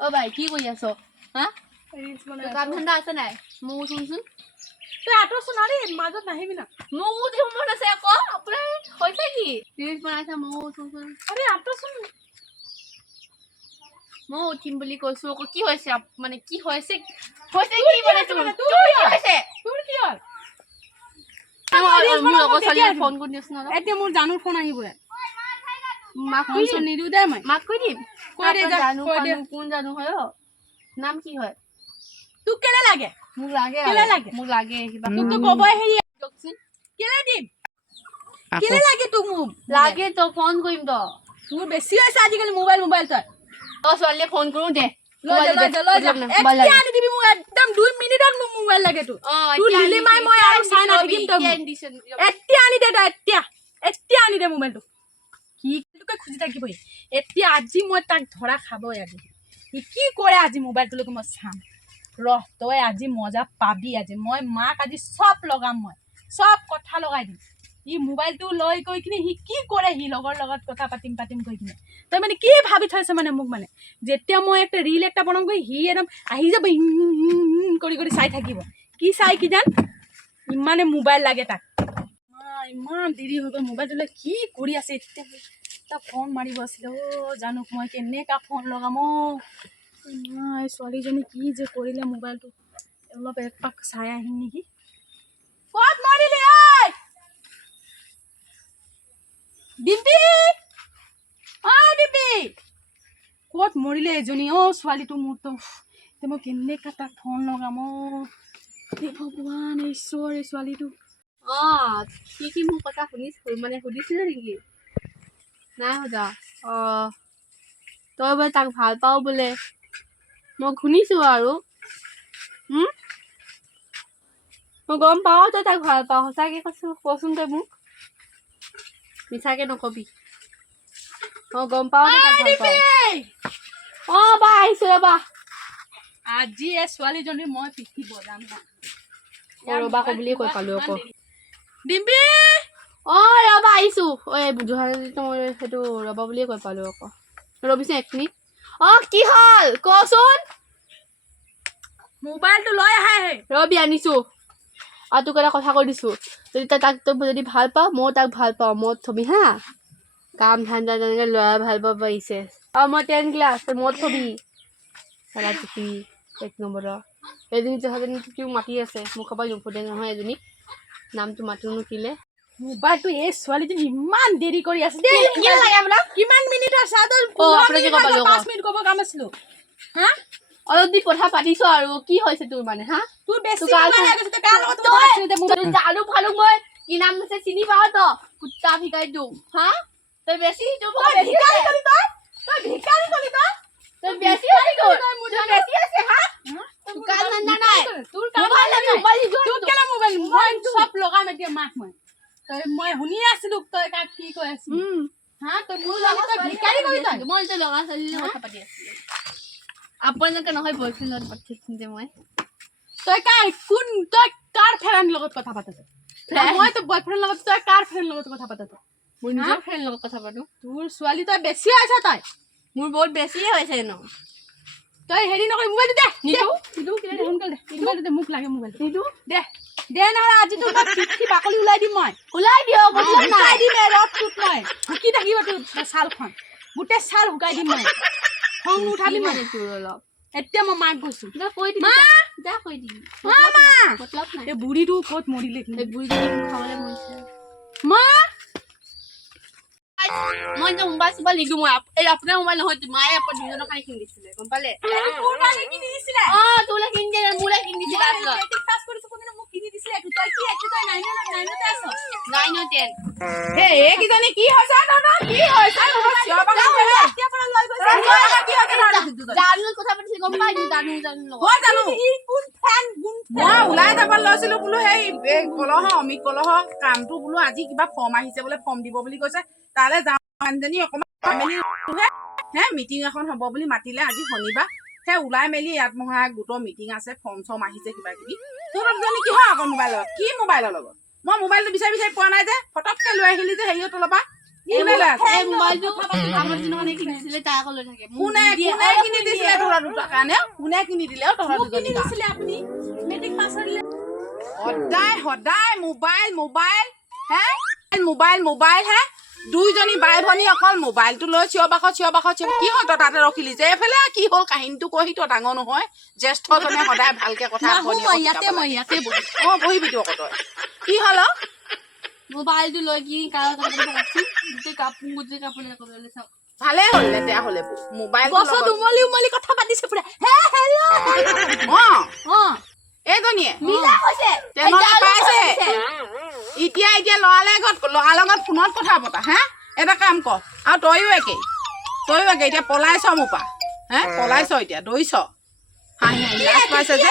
অ ভাই কি কৰি আছ হা কাম ঠাণ্ডা আছে নাই মৌ শুনচোন তই আঁতৰ চোন আৰে মাজত নাহিবি না মৌ দেখোন মন আছে আকৌ আপোনাৰ হৈছে কি ৰিলছ বনাইছা মৌ শুনচোন আৰে আঁতৰ চোন মৌ উঠিম বুলি কৈছো আকৌ কি হৈছে মানে কি হৈছে কি মানে তোৰ কি হৈছে তোৰ কি হ'ল মোৰ লগৰ ছোৱালীয়ে ফোন কৰি দিছ ন এতিয়া মোৰ জানুৰ ফোন আহিব মাক ফোন চোন নিদিওঁ দে মই মাক কৈ দিম কৈ দে যা কৈ দে কোন জানো হয় অ নাম কি হয় তোক কেলে লাগে মোক লাগে মোক লাগে কিবা তোক তো কবই হেৰি দিয়কচোন কেলে দিম কেলে লাগে তোক মোক লাগে তো ফোন কৰিম তো তোৰ বেছি হৈছে আজিকালি মোবাইল তই অ ছোৱালীয়ে ফোন কৰো দে লৈ যা এতিয়া আনি দিবি মোক একদম 2 মিনিটত মোক মোবাইল লাগে তোৰ তোৰ লিলি মাই মই আৰু চাই নাথাকিম তই এতিয়া আনি দে তই এতিয়া আনি দে মোবাইলটো কি তোকে খুজি থাকিবই এতিয়া আজি মই তাক ধৰা খাবই আজি সি কি কৰে আজি মোবাইলটোলৈকে মই চাম ৰহ তই আজি মজা পাবি আজি মই মাক আজি চব লগাম মই চব কথা লগাই দিম ই মোবাইলটো লৈ গৈ কিনে সি কি কৰে সি লগৰ লগত কথা পাতিম কৈ কিনে তই মানে কি ভাবি থৈছে মানে মোক মানে যেতিয়া মই একটা ৰীল একটা বনামগৈ সি একদম আহি যাব কৰি চাই থাকিব কি চাই কি জান ইমানে মোবাইল লাগে তাক ইমান দেৰি হৈ গ'ল মোবাইলটোলৈ কি কৰি আছে এতিয়া তাক ফোন মাৰিব আছিলে জানুক মই কেনেকা ফোন লগাম এই ছোৱালীজনী কি যে কৰিলে মোবাইলটো অলপ একপাক চাই আহিম নেকি ক'ত মাৰিলি ঐ ডিম্পি ডিম্পি ক'ত মৰিলে এজনী ছোৱালীটো মোৰতো এতিয়া মই কেনেকা তাক ফোন লগাম ভগৱান ঈশ্বৰ এই ছোৱালীটো কি মোৰ কথা মানে সুধিছিলে নেকি নাই সোধা তই বোলে তাক ভাল পাও বোলে মই শুনিছো আৰু মই গম পাও তই তাক ভাল পাও সঁচাকে কচোন তই মোক মিছাকে নকবি গম পাও তই তাক ভাল পাও বা আহিছো ৰবা আজি এই ছোৱালীজনী মই পিঠি বজাম ৰবা কো বুলিয়ে কৈ পালো আকৌ ডিম্পি ৰবা আহিছো মই সেইটো ৰবা বুলিয়ে কৈ পালো আকৌ ৰবিচোন 1 মিনিট কি হল কচোন মোবাইলটো লৈ আহে ৰবি আনিছো আৰু তোক এটা কথা কৈ দিছো যদি তাক যদি ভাল পাও মই তাক ভাল পাও মত থবি হা কাম ধান্দা যেনেকে ল'ৰা ভাল পাব পাৰিছে মই 10 ক্লাছ মত থবি চালা টুকি 1 নম্বৰৰ এজনী জহাজনী মাতি আছে মোক খবৰ নুফুটে নহয় এজনী নামটো মাতিও নুকিলে মোবাইলটো এই ছোৱালীজনী ইমান দেৰি কৰি আছে কিমান মিনিটৰ চাদৰ 5 মিনিট ক'ব কাম আছিলো হা অলপ দি কথা পাতিছ আৰু কি হৈছে তোৰ মানে হা তোৰ বেছি জালু ফালু মই কি নাম আছে চিনি পাও তো কুত্তা ভিকাই দিও হা তই বেছি ভিকাৰি কলি তই বেছি হৈ গ'ল তই বেছি আছে হা তোৰ কাল নাই তোৰ মোবাইল মই সব লগাম এতিয়া মাক মই শুনি আছিলো তই কাক কি কৈ আছিস হা তই মোৰ লগত ভিকাৰি কৰি তই মই যে লগা ছোৱালীৰ কথা পাতি আছিলো আপোনালোকে নহয় বয়ফ্ৰেণ্ডৰ পাতিছিলো যে মই তই কাৰ ফ্ৰেণ্ড লগত কথা পাতিছ মই তো বয়ফ্ৰেণ্ড লগত তই কাৰ ফ্ৰেণ্ড লগত কথা পাতিছ মোৰ নিজৰ ফ্ৰেণ্ড লগত কথা পাতো তোৰ ছোৱালী তই বেছি আছ তই মোৰ বহুত বেছিয়ে হৈছে ন তই হেৰি নকৰি মোবাইলটো দে নিদু সোনকালে দে মোবাইলটো দে মোক লাগে মোবাইলটো নিদু দে নহলে আজি তোৰ পিঠি বাকলি ওলাই দিম মই ওলাই দিয়ক শুকাই দিম ৰ'দটোত মই শুকি থাকিব তোৰ ছালখন গোটেই ছাল শুকাই দিম মই খং নুঠাবি মানে তোৰ অলপ এতিয়া মই মাক গৈছো কৈ দিবি যা কৈ দিবি মতলব নাই এই বুঢ়ীটো ক'ত মৰিলে এই বুঢ়ীজনী খাবলৈ মৰিছে মা মই যে মোবাইল চোবাইল নিদিওঁ মই এই আপোনাৰ মোবাইল নহয় মায়ে আপোনাৰ দুজনৰ কাৰণে কিনি দিছিলে গম পালে তোৰ কাৰণে কিনি দিছিলে তোলে কিনি দিয়ে মোলে কিনি দিছিলে পাছ কৰিছো কোনে মোক কিনি দিছিলে তই কি একো তই নাইনতে আছ 9 10 হে এইকেইজনী কি হৈছে কি হৈছে এতিয়া পৰা লৈ গৈছে কি হৈছে জানুৰ কথা পাতিছে গম পাই জানু লগত জানো ই কোন ফেন মই ওলাই যাব লৈছিলো বোলো সেই অমিত কলহ কামটো বোলো আজি কিবা ফৰ্ম আহিছে বোলে ফৰ্ম দিব বুলি কৈছে তালে যাওঁ মানুহজনী অকমান মিটিং এখন হ'ব বুলি মাতিলে আজি শনিবাৰ সেই ওলাই মেলি ইয়াত মহা গোটৰ মিটিং আছে ফৰ্ম চৰ্ম আহিছে কিবা কিবি তোৰ জনী কি হয় আকৌ মোবাইলৰ লগত কি মোবাইলৰ লগত মই মোবাইলটো বিচাৰি পোৱা নাই যে ফটককে লৈ আহিলি যে হেৰিয়ত অলপা কোনে লৈ আছে এই মোবাইলটো আমাৰ জনৰ কাৰণে কিনিছিলে তাই আকৌ লৈ থাকে কোনে কিনি দিছিলে তোৰা দুটাৰ কাৰণে কোনে কিনি দিলে তোৰা দুজনী দিছিলে আপুনি মেট্ৰিক পাছ কৰিলে সদায় মোবাইল হে মোবাইল হে দুইজনী বাই ভনী অকল মোবাইলটো লৈ চিঞৰ বাখৰ কি হ'ল তই তাতে ৰখিলি যে এইফালে কি হ'ল কাহিনীটো কহি তই ডাঙৰ নহয় জ্যেষ্ঠজনে সদায় ভালকে কথা ইয়াতে বহি বহিবি তো আকৌ তই কি হ'ল মোবাইলটো লৈ কি গোটেই কাপোৰ চাওক ভালে হ'ল লেতেৰা হ'লে মোবাইল গছত উমলি কথা পাতিছে পুৰা হে হেল্ল' এইজনীয়ে মিলা কৈছে পাইছে এতিয়া লৰাৰ লগত ফোনত কথা পতা হা এটা কাম কৰ আৰু তয়ো একে এতিয়া পলাইছ মোৰ পৰা হে পলাইছ এতিয়া দৌৰিছ হাঁহি লাজ পাইছে যে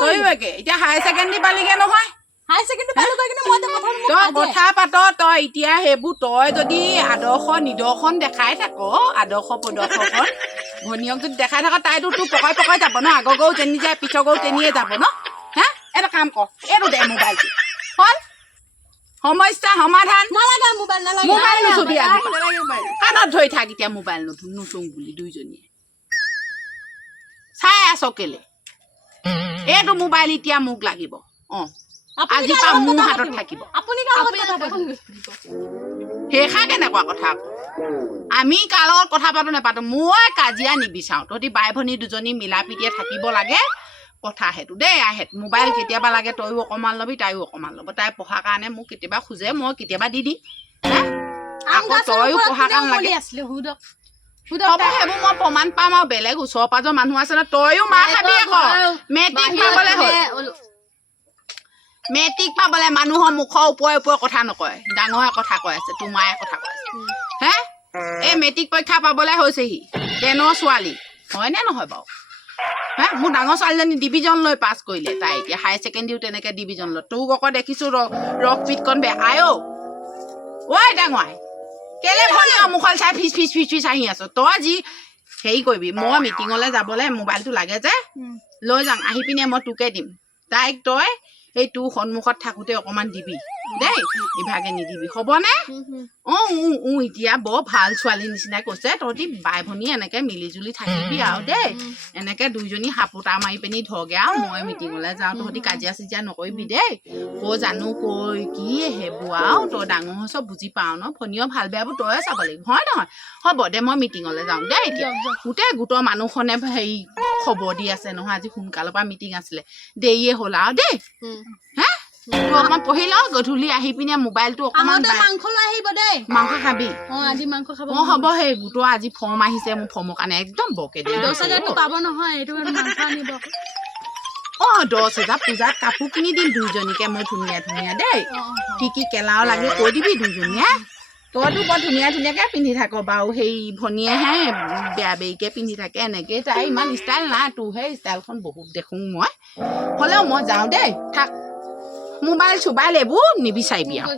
তয়ো একে এতিয়া হায়াৰ ছেকেণ্ডেৰী পালিগে নহয় তই কথা পাত তই এতিয়া সেইবোৰ তই যদি আদৰ্শ নিদৰ্শন দেখাই থাক আদৰ্শ প্ৰদৰ্শন ভনীয়ক যদি দেখাই থাক তাইতো তোৰ পকাই যাব ন আগৰ গৰু যেনি যায় পিছৰ গৰু তেনিয়ে যাব ন হা এটা কাম কৰ এইটো দে মোবাইলটো হ'ল সমস্যা সমাধান মোবাইল নুচুবি কাণত ধৰি থাক এতিয়া মোবাইল নুচুং বুলি দুইজনীয়ে চাই আছ কেলে এইটো মোবাইল এতিয়া মোক লাগিব আজি পৰা মোৰ হাতত থাকিব সেইষা কেনেকুৱা কথা আকৌ আমি কাৰ লগত কথা পাতো নেপাতো মই কাজিয়া নিবিচাৰো তহঁতি বাই ভনী দুজনী মিলা প্ৰীতিয়ে থাকিব লাগে কথা সেইটো দেই মোবাইল কেতিয়াবা লাগে তয়ো অকণমান ল'বি তাইও অকণমান ল'ব তাই পঢ়াৰ কাৰণে মোক কেতিয়াবা খোজে মই কেতিয়াবা দি দিম আকৌ তয়ো পঢ়াৰ কাৰণে লাগে সেইবোৰ মই প্ৰমাণ পাম আৰু বেলেগ ওচৰ পাজৰ মানুহ আছে ন তয়ো মাৰ খাবি আকৌ মেট্ৰিক পাবলে মানুহৰ মুখৰ ওপৰে কথা নকয় ডাঙৰে কথা কৈ আছে তোৰ মায়ে কথা কৈ আছে হে এই মেট্ৰিক পৰীক্ষা পাবলে হৈছেহি 10ৰ ছোৱালী হয়নে নহয় বাৰু হে মোৰ ডাঙৰ ছোৱালীজনী ডিভিজন লৈ পাছ কৰিলে তাই এতিয়া হায়াৰ ছেকেণ্ডেৰীও তেনেকে ডিভিজন লৈ তোক আকৌ দেখিছো ৰসপিতকণ বেয়া আয়ো ঐ ডাঙৰ কেলে ভনী মুখল চাই ফিচ আহি আছ তই যি হেৰি কৰিবি মই মিটিঙলৈ যাবলৈ মোবাইলটো লাগে যে লৈ যাম আহি পিনে মই তোকে দিম তাইক তই এই তোৰ সন্মুখত থাকোতে অকণমান দিবি দেই ইভাগে নিদিবি হ'বনে এতিয়া বৰ ভাল ছোৱালী নিচিনাই কৈছে তহঁতি বাই ভনী এনেকে মিলি জুলি থাকিবি আৰু দেই এনেকে দুইজনী সাপোতা মাৰি পিনি ধৰগে আৰু মই মিটিঙলৈ যাওঁ তহঁতি কাজিয়া চাজিয়া নকৰিবি দেই জানো কৈ কি সেইবোৰ আৰু তই ডাঙৰ হৈ চব বুজি পাওঁ ন ভনীও ভাল বেয়াবোৰ তয়ে চাব লাগিব হয় নহয় হ'ব দে মই মিটিঙলৈ যাওঁ দেই এতিয়া গোটেই গোটৰ মানুহখনে হেৰি খবৰ দি আছে নহয় আজি সোনকালৰ পৰা মিটিং আছিলে দেৰিয়ে হ'ল আৰু দেই হা অকমান পঢ়ি লওঁ গধূলি আহি পিনে মোবাইলটো অকমান মাংস লৈ আহিব দেই মাংস খাবি আজি মাংস খাব হ'ব সেই গোটৰ আজি ফৰ্ম আহিছে মোৰ ফৰ্মৰ কাৰণে একদম বকে দেই 10,000 পাব নহয় এইটো মাংস আনিব 10,000 পূজাত কাপোৰ কিনি দিম দুইজনীকে মই ধুনীয়া দেই কি কেলাও লাগে কৈ দিবি দুইজনীয়ে তইতো বৰ ধুনীয়াকে পিন্ধি থাক বাৰু সেই ভনীয়েহে বেয়া বেৰিকে পিন্ধি থাকে এনেকে তাই ইমান ষ্টাইল নাই তোৰহে ষ্টাইলখন বহুত দেখোঁ মই হ'লেও মই যাওঁ দেই থাক মোবাইল চোবাইল এইবোৰ নিবিচাৰিবি আৰু